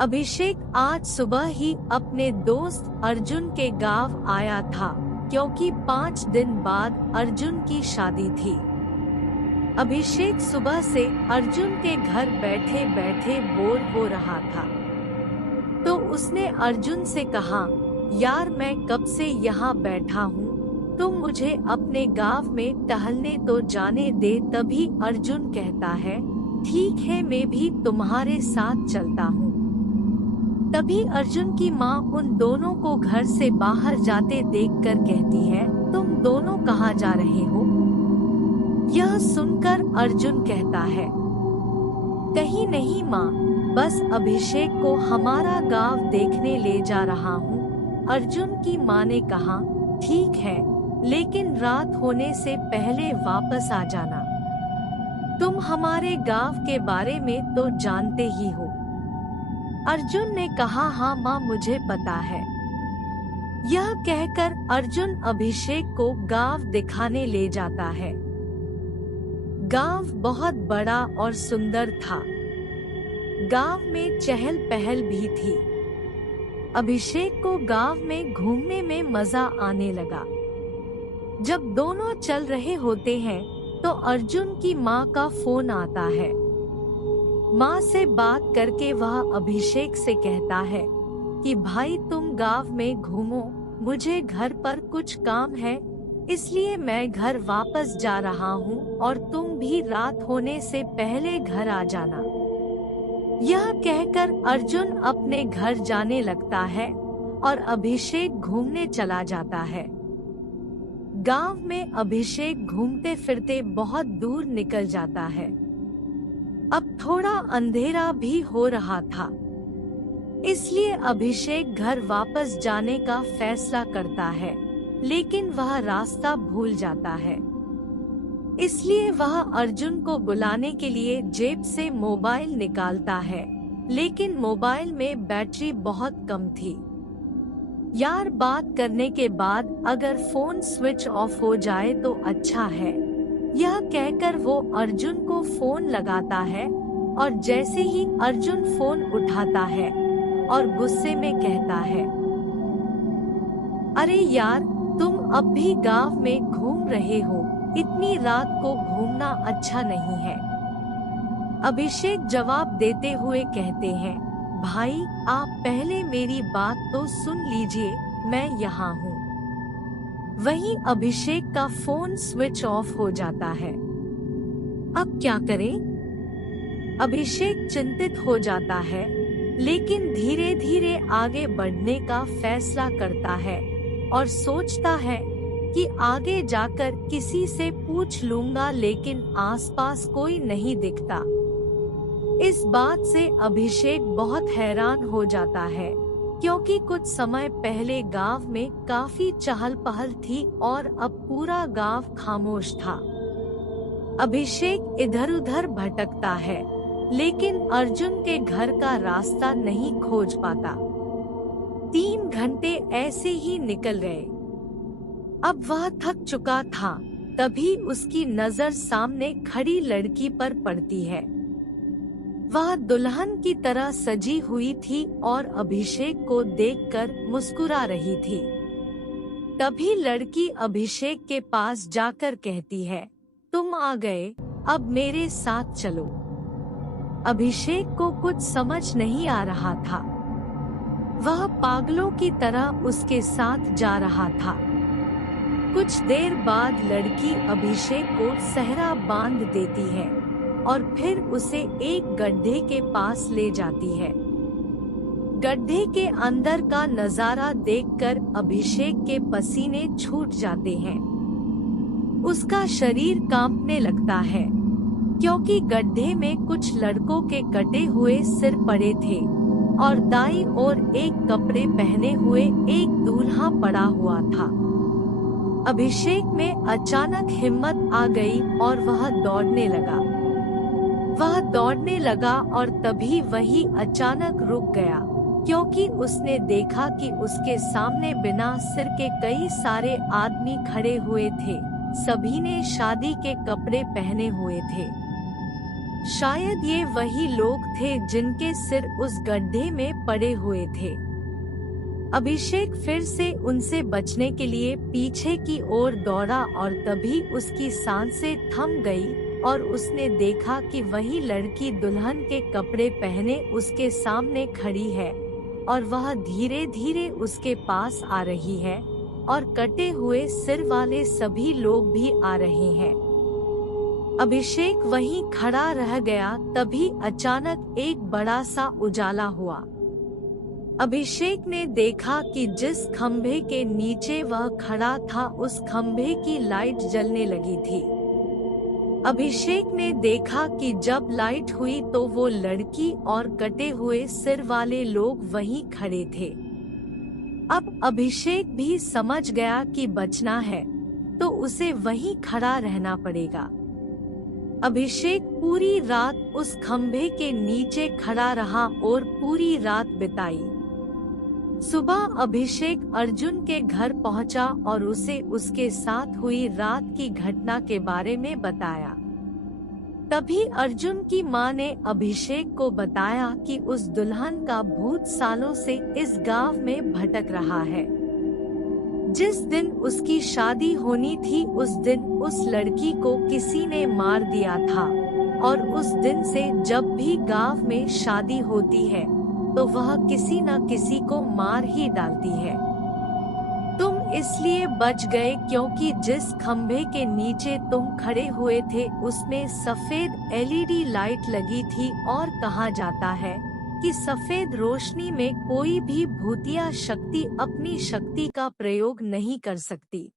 अभिषेक आज सुबह ही अपने दोस्त अर्जुन के गांव आया था, क्योंकि 5 दिन बाद अर्जुन की शादी थी। अभिषेक सुबह से अर्जुन के घर बैठे बैठे बोर हो रहा था, तो उसने अर्जुन से कहा, यार मैं कब से यहाँ बैठा हूँ, तुम मुझे अपने गांव में टहलने तो जाने दे। तभी अर्जुन कहता है, ठीक है मैं भी तुम्हारे साथ चलता हूँ। तभी अर्जुन की माँ उन दोनों को घर से बाहर जाते देखकर कहती है, तुम दोनों कहाँ जा रहे हो? यह सुनकर अर्जुन कहता है, कहीं नहीं माँ, बस अभिषेक को हमारा गांव देखने ले जा रहा हूँ। अर्जुन की माँ ने कहा, ठीक है, लेकिन रात होने से पहले वापस आ जाना। तुम हमारे गांव के बारे में तो जानते ही हो। अर्जुन ने कहा, हाँ माँ मुझे पता है। यह कहकर अर्जुन अभिषेक को गांव दिखाने ले जाता है। गांव बहुत बड़ा और सुंदर था। गांव में चहल पहल भी थी। अभिषेक को गांव में घूमने में मजा आने लगा। जब दोनों चल रहे होते हैं तो अर्जुन की माँ का फोन आता है। माँ से बात करके वह अभिषेक से कहता है कि भाई तुम गांव में घूमो, मुझे घर पर कुछ काम है, इसलिए मैं घर वापस जा रहा हूँ और तुम भी रात होने से पहले घर आ जाना। यह कहकर अर्जुन अपने घर जाने लगता है और अभिषेक घूमने चला जाता है। गांव में अभिषेक घूमते फिरते बहुत दूर निकल जाता है। अब थोड़ा अंधेरा भी हो रहा था, इसलिए अभिषेक घर वापस जाने का फैसला करता है, लेकिन वह रास्ता भूल जाता है। इसलिए वह अर्जुन को बुलाने के लिए जेब से मोबाइल निकालता है, लेकिन मोबाइल में बैटरी बहुत कम थी। यार बात करने के बाद अगर फोन स्विच ऑफ हो जाए तो अच्छा है, यह कहकर वो अर्जुन को फोन लगाता है और जैसे ही अर्जुन फोन उठाता है और गुस्से में कहता है, अरे यार तुम अब भी गांव में घूम रहे हो, इतनी रात को घूमना अच्छा नहीं है। अभिषेक जवाब देते हुए कहते हैं, भाई आप पहले मेरी बात तो सुन लीजिए, मैं यहाँ हूँ। वहीं अभिषेक का फोन स्विच ऑफ हो जाता है। अब क्या करें? अभिषेक चिंतित हो जाता है, लेकिन धीरे धीरे आगे बढ़ने का फैसला करता है और सोचता है कि आगे जाकर किसी से पूछ लूंगा, लेकिन आसपास कोई नहीं दिखता। इस बात से अभिषेक बहुत हैरान हो जाता है, क्योंकि कुछ समय पहले गांव में काफी चहल पहल थी और अब पूरा गांव खामोश था। अभिषेक इधर उधर भटकता है, लेकिन अर्जुन के घर का रास्ता नहीं खोज पाता। 3 घंटे ऐसे ही निकल गए। अब वह थक चुका था, तभी उसकी नजर सामने खड़ी लड़की पर पड़ती है। वह दुल्हन की तरह सजी हुई थी और अभिषेक को देखकर मुस्कुरा रही थी। तभी लड़की अभिषेक के पास जाकर कहती है, तुम आ गए, अब मेरे साथ चलो। अभिषेक को कुछ समझ नहीं आ रहा था। वह पागलों की तरह उसके साथ जा रहा था। कुछ देर बाद लड़की अभिषेक को सहरा बांध देती है और फिर उसे एक गड्ढे के पास ले जाती है। गड्ढे के अंदर का नजारा देखकर अभिषेक के पसीने छूट जाते हैं। उसका शरीर कांपने लगता है, क्योंकि गड्ढे में कुछ लड़कों के कटे हुए सिर पड़े थे और दाईं ओर एक कपड़े पहने हुए एक दूल्हा पड़ा हुआ था। अभिषेक में अचानक हिम्मत आ गई और वह दौड़ने लगा और तभी वही अचानक रुक गया, क्योंकि उसने देखा कि उसके सामने बिना सिर के कई सारे आदमी खड़े हुए थे। सभी ने शादी के कपड़े पहने हुए थे। शायद ये वही लोग थे जिनके सिर उस गड्ढे में पड़े हुए थे। अभिषेक फिर से उनसे बचने के लिए पीछे की ओर दौड़ा और तभी उसकी सांसें थम गई और उसने देखा कि वही लड़की दुल्हन के कपड़े पहने उसके सामने खड़ी है और वह धीरे धीरे उसके पास आ रही है और कटे हुए सिर वाले सभी लोग भी आ रहे हैं। अभिषेक वहीं खड़ा रह गया। तभी अचानक एक बड़ा सा उजाला हुआ। अभिषेक ने देखा कि जिस खंभे के नीचे वह खड़ा था उस खंभे की लाइट जलने लगी थी। अभिषेक ने देखा कि जब लाइट हुई तो वो लड़की और कटे हुए सिर वाले लोग वहीं खड़े थे। अब अभिषेक भी समझ गया कि बचना है तो उसे वहीं खड़ा रहना पड़ेगा। अभिषेक पूरी रात उस खंभे के नीचे खड़ा रहा और पूरी रात बिताई। सुबह अभिषेक अर्जुन के घर पहुंचा और उसे उसके साथ हुई रात की घटना के बारे में बताया। तभी अर्जुन की मां ने अभिषेक को बताया कि उस दुल्हन का भूत सालों से इस गांव में भटक रहा है। जिस दिन उसकी शादी होनी थी उस दिन उस लड़की को किसी ने मार दिया था और उस दिन से जब भी गांव में शादी होती है तो वह किसी न किसी को मार ही डालती है। तुम इसलिए बच गए क्योंकि जिस खंभे के नीचे तुम खड़े हुए थे उसमें सफेद एलईडी लाइट लगी थी और कहा जाता है कि सफेद रोशनी में कोई भी भूतिया शक्ति अपनी शक्ति का प्रयोग नहीं कर सकती।